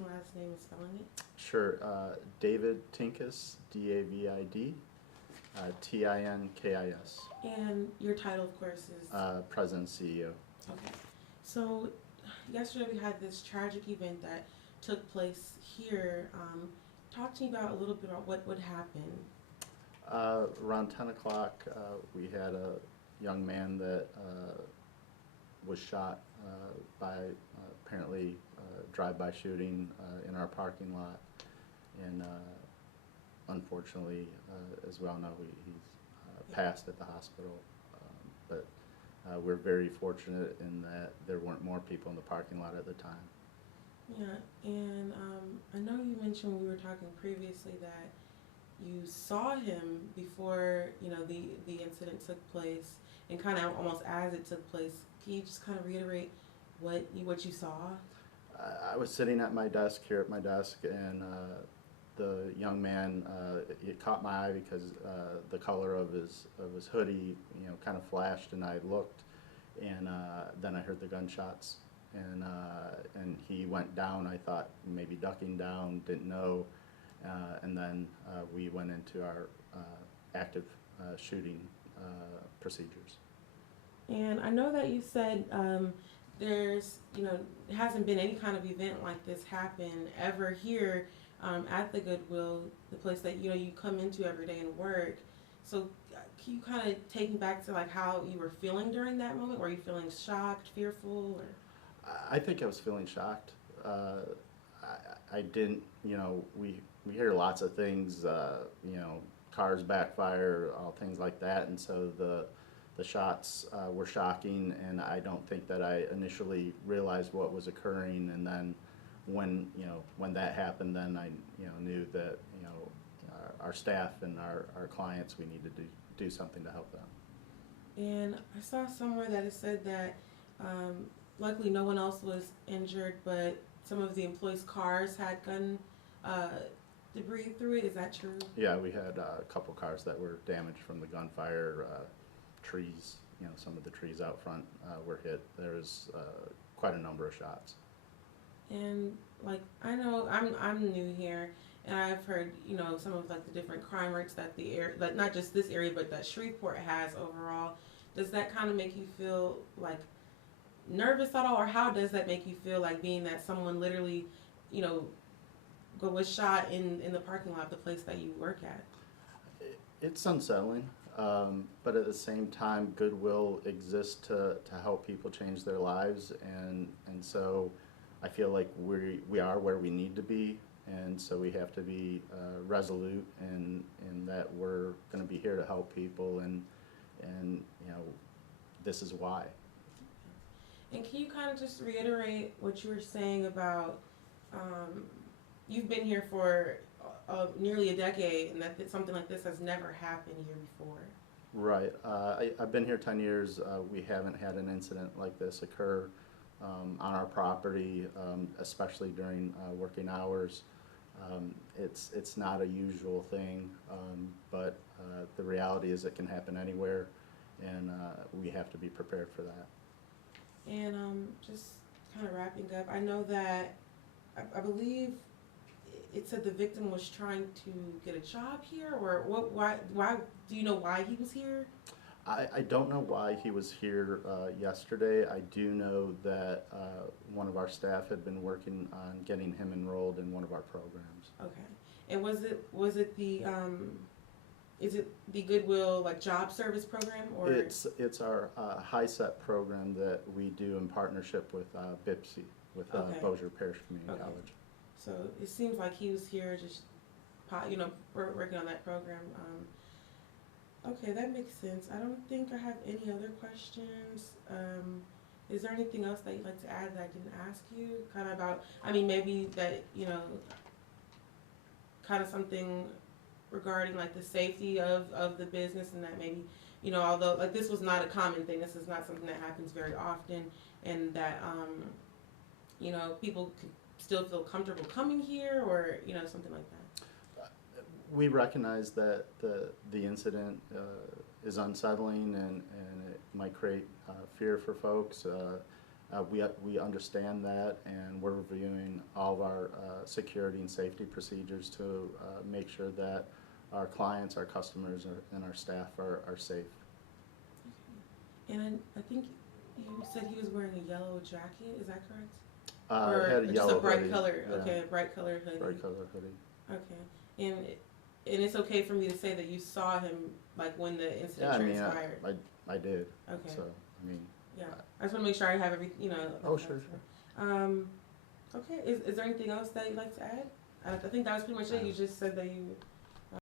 and last name and spelling it? Sure. David Tinkus, D-A-V-I-D, T-I-N-K-I-S. And your title, of course, is? President CEO. Okay. So yesterday we had this tragic event that took place here. Talk to me about a little bit about what happened. Around 10 o'clock, we had a young man that was shot by apparently drive-by shooting in our parking lot. And unfortunately, as we all know, he's passed at the hospital. But we're very fortunate in that there weren't more people in the parking lot at the time. Yeah, and I know you mentioned when we were talking previously that you saw him before, you know, the incident took place, and kind of almost as it took place. Can you just kind of reiterate what you saw? I was sitting at my desk here at my desk, and the young man, it caught my eye because the color of his hoodie, you know, kind of flashed, and I looked, and then I heard the gunshots, and he went down. I thought maybe ducking down, didn't know, and then we went into our active shooting procedures. And I know that you said there's, you know, hasn't been any kind of event like this happen ever here at the Goodwill, the place that, you know, you come into every day and work. So can you kind of take me back to like how you were feeling during that moment? Were you feeling shocked, fearful, or? I think I was feeling shocked. I didn't, you know, we hear lots of things, you know, cars backfire, all things like that, and so the shots were shocking, and I don't think that I initially realized what was occurring, and then when that happened, then I, you know, knew that, you know, our staff and our clients, we needed to do something to help them. And I saw somewhere that it said that luckily no one else was injured, but some of the employees' cars had gun debris through it. Is that true? Yeah, we had a couple cars that were damaged from the gunfire. Trees, you know, some of the trees out front were hit. There was quite a number of shots. And like, I know I'm new here, and I've heard, you know, some of like the different crime rates that the area, like not just this area, but that Shreveport has overall. Does that kind of make you feel like nervous at all, or how does that make you feel, like being that someone literally, you know, was shot in the parking lot of the place that you work at? It's unsettling, but at the same time, Goodwill exists to help people change their lives, and so I feel like we are where we need to be, and so we have to be resolute in that we're going to be here to help people, and you know, this is why. And can you kind of just reiterate what you were saying about you've been here for nearly a decade, and that something like this has never happened here before? Right. I've been here 10 years. We haven't had an incident like this occur on our property, especially during working hours. It's not a usual thing, but the reality is it can happen anywhere, and we have to be prepared for that. And just kind of wrapping up, I know that I believe it said the victim was trying to get a job here, or what? Why do you know why he was here? I don't know why he was here yesterday. I do know that one of our staff had been working on getting him enrolled in one of our programs. Okay. And was it the is it the Goodwill like job service program, or? It's our HiSET program that we do in partnership with BIPSI, with Bossier Parish Community College. So it seems like he was here just, you know, working on that program. Okay, that makes sense. I don't think I have any other questions. Is there anything else that you'd like to add that I didn't ask you? Kind of about, I mean, maybe that, you know, kind of something regarding like the safety of the business, and that maybe, you know, although like this was not a common thing, this is not something that happens very often, and that, you know, people could still feel comfortable coming here, or, you know, something like that. We recognize that the incident is unsettling, and it might create fear for folks. We understand that, and we're reviewing all of our security and safety procedures to make sure that our clients, our customers, and our staff are safe. And I think you said he was wearing a yellow jacket. Is that correct? It had a just yellow a bright hoodie. color. Yeah. Okay, a bright color hoodie. Bright color hoodie. Okay, and it's okay for me to say that you saw him like when the incident transpired. I did. Okay. So I mean. Yeah, I just want to make sure I have everything. You know. Oh, sure. Okay. Is there anything else that you'd like to add? I think that was pretty much it. You just said that you